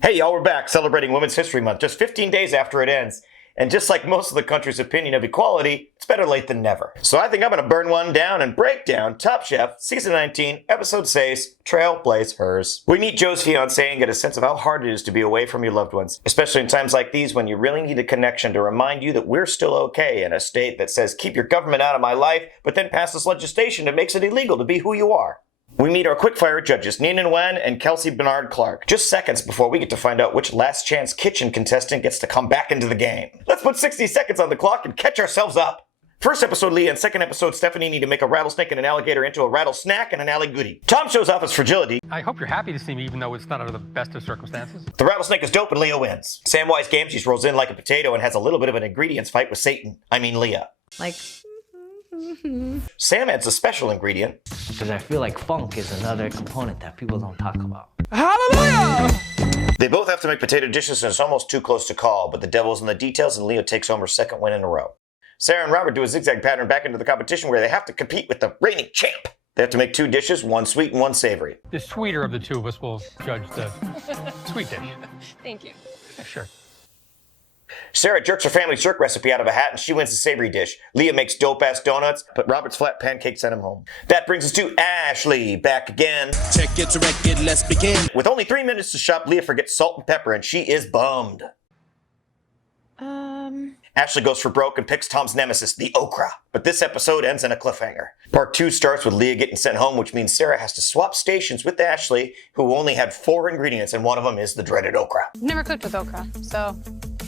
Hey y'all, we're back celebrating Women's History Month just 15 days after it ends. And just like most of the country's opinion of equality, it's better late than never. So I think I'm gonna burn one down and break down Top Chef Season 19, Episode 6, Trailblaze-hers. We meet Joe's fiancé and get a sense of how hard it is to be away from your loved ones, especially in times like these when you really need a connection to remind you that we're still okay in a state that says keep your government out of my life, but then passes legislation that makes it illegal to be who you are. We meet our quickfire judges, Nina Nguyen and Kelsey Bernard Clark, just seconds before we get to find out which Last Chance Kitchen contestant gets to come back into the game. Let's put 60 seconds on the clock and catch ourselves up. First episode, Leah, and second episode, Stephanie need to make a rattlesnake and an alligator into a rattle snack and an alley goodie. Tom shows off his fragility. I hope you're happy to see me, even though it's not under the best of circumstances. The rattlesnake is dope and Leah wins. Samwise Gamgee rolls in like a potato and has a little bit of an ingredients fight with Satan. I mean Leah. Sam adds a special ingredient. Because I feel like funk is another component that people don't talk about. Hallelujah! They both have to make potato dishes and it's almost too close to call, but the devil's in the details and Leah takes home her second win in a row. Sarah and Robert do a zigzag pattern back into the competition where they have to compete with the reigning champ. They have to make two dishes, one sweet and one savory. The sweeter of the two of us will judge the sweet dish. Thank you. Yeah, sure. Sarah jerks her family's jerk recipe out of a hat and she wins the savory dish. Leah makes dope-ass donuts, but Robert's flat pancakes send him home. That brings us to Ashley, back again. Check it, let's begin. With only 3 minutes to shop, Leah forgets salt and pepper and she is bummed. Ashley goes for broke and picks Tom's nemesis, the okra. But this episode ends in a cliffhanger. Part 2 starts with Leah getting sent home, which means Sarah has to swap stations with Ashley, who only had 4 ingredients, and one of them is the dreaded okra. Never cooked with okra, so.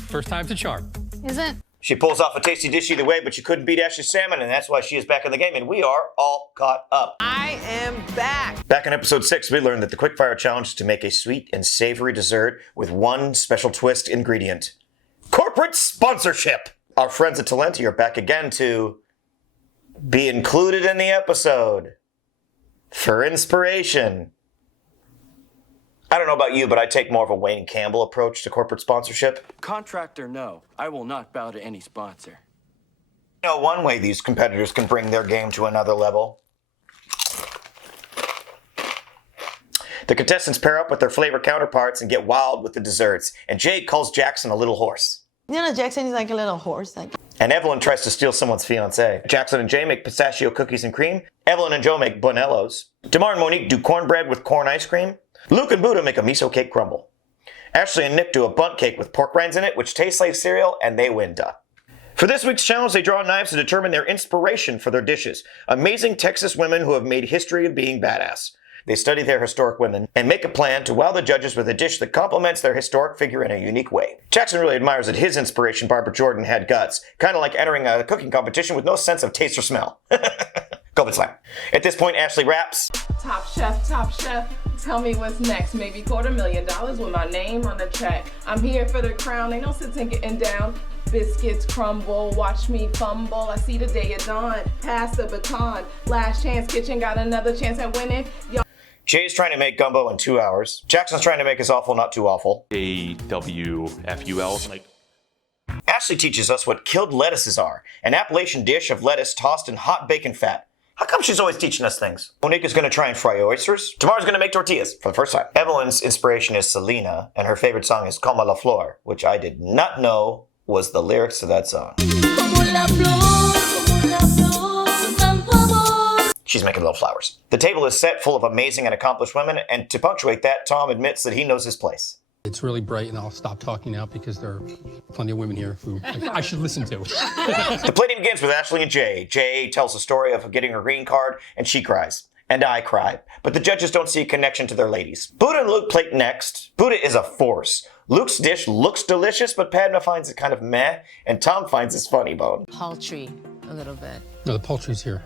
First time's a charm. Is it? She pulls off a tasty dish either way, but she couldn't beat Ashley's salmon, and that's why she is back in the game, and we are all caught up. I am back. Back in episode 6, we learned that the quickfire challenge is to make a sweet and savory dessert with one special twist ingredient. Corporate sponsorship! Our friends at Talenti are back again to be included in the episode for inspiration. I don't know about you, but I take more of a Wayne Campbell approach to corporate sponsorship. Contractor, no. I will not bow to any sponsor. You know, one way these competitors can bring their game to another level. The contestants pair up with their flavor counterparts and get wild with the desserts, and Jake calls Jackson a little horse. You know, Jackson is like a little horse. And Evelyn tries to steal someone's fiancé. Jackson and Jay make pistachio cookies and cream. Evelyn and Joe make bonellos. Damar and Monique do cornbread with corn ice cream. Luke and Buddha make a miso cake crumble. Ashley and Nick do a bundt cake with pork rinds in it, which tastes like cereal, and they win duh. For this week's challenge, they draw knives to determine their inspiration for their dishes. Amazing Texas women who have made history of being badass. They study their historic women and make a plan to wow the judges with a dish that complements their historic figure in a unique way. Jackson really admires that his inspiration, Barbara Jordan, had guts, kind of like entering a cooking competition with no sense of taste or smell. Gulp slam. At this point, Ashley raps. Top chef, tell me what's next. Maybe $250,000 with my name on the check. I'm here for the crown, ain't no sitting getting down. Biscuits crumble, watch me fumble. I see the day of dawn, pass the baton. Last Chance Kitchen got another chance at winning. Jay's trying to make gumbo in 2 hours. Jackson's trying to make his awful not too awful. AWFUL. Ashley teaches us what killed lettuces are, an Appalachian dish of lettuce tossed in hot bacon fat. How come she's always teaching us things? Monique is going to try and fry oysters. Tamar's going to make tortillas for the first time. Evelyn's inspiration is Selena, and her favorite song is Como la Flor, which I did not know was the lyrics to that song. She's making little flowers. The table is set full of amazing and accomplished women, and to punctuate that, Tom admits that he knows his place. It's really bright, and I'll stop talking now because there are plenty of women here who I should listen to. The plating begins with Ashley and Jay. Jay tells the story of getting her green card, and she cries. And I cry. But the judges don't see a connection to their ladies. Buddha and Luke plate next. Buddha is a force. Luke's dish looks delicious, but Padma finds it kind of meh, and Tom finds his funny bone. Paltry, a little bit. No, the poultry's here.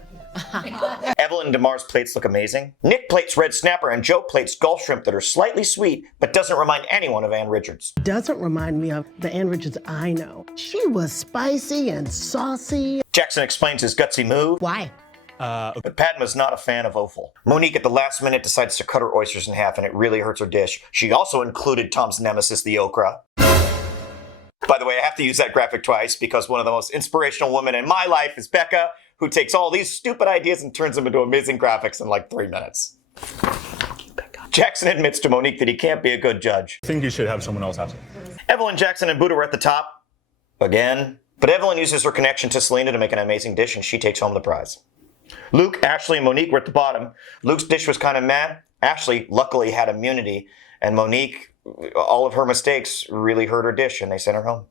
Evelyn and Damar's plates look amazing. Nick plates red snapper and Joe plates Gulf shrimp that are slightly sweet, but doesn't remind anyone of Ann Richards. Doesn't remind me of the Ann Richards I know. She was spicy and saucy. Jackson explains his gutsy move. Why? But Padma's not a fan of offal. Monique at the last minute decides to cut her oysters in half and it really hurts her dish. She also included Tom's nemesis, the okra. By the way, I have to use that graphic twice because one of the most inspirational women in my life is Becca, who takes all these stupid ideas and turns them into amazing graphics in like 3 minutes. Thank you, Becca. Jackson admits to Monique that he can't be a good judge. I think you should have someone else answer. Evelyn, Jackson, and Buddha were at the top. Again. But Evelyn uses her connection to Selena to make an amazing dish, and she takes home the prize. Luke, Ashley, and Monique were at the bottom. Luke's dish was kind of meh. Ashley, luckily, had immunity. And Monique, all of her mistakes really hurt her dish, and they sent her home.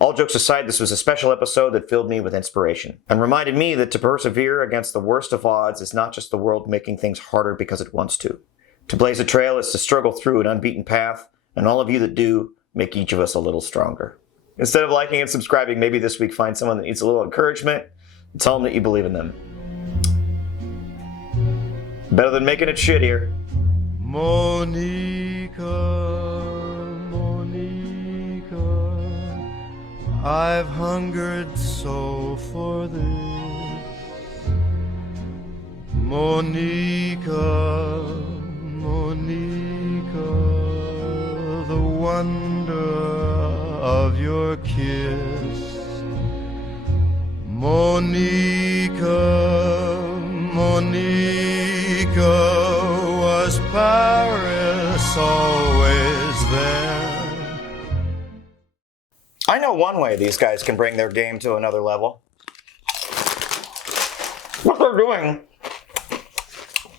All jokes aside, this was a special episode that filled me with inspiration and reminded me that to persevere against the worst of odds is not just the world making things harder because it wants to. To blaze a trail is to struggle through an unbeaten path, and all of you that do make each of us a little stronger. Instead of liking and subscribing, maybe this week find someone that needs a little encouragement and tell them that you believe in them. Better than making it shit here. Monica, I've hungered so for this. Monica, the wonder of your kiss. Monica, was Paris always there? I know one way these guys can bring their game to another level. What they're doing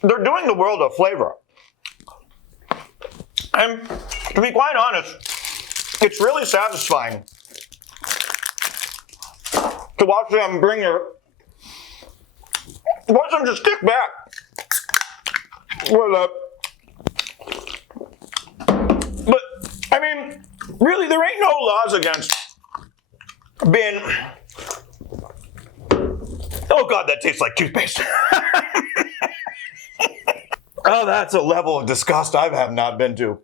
the world a flavor. And to be quite honest, it's really satisfying to watch them watch them just kick back with a. But I mean, really, there ain't no laws against being. Oh God, that tastes like toothpaste. Oh, that's a level of disgust I have not been to.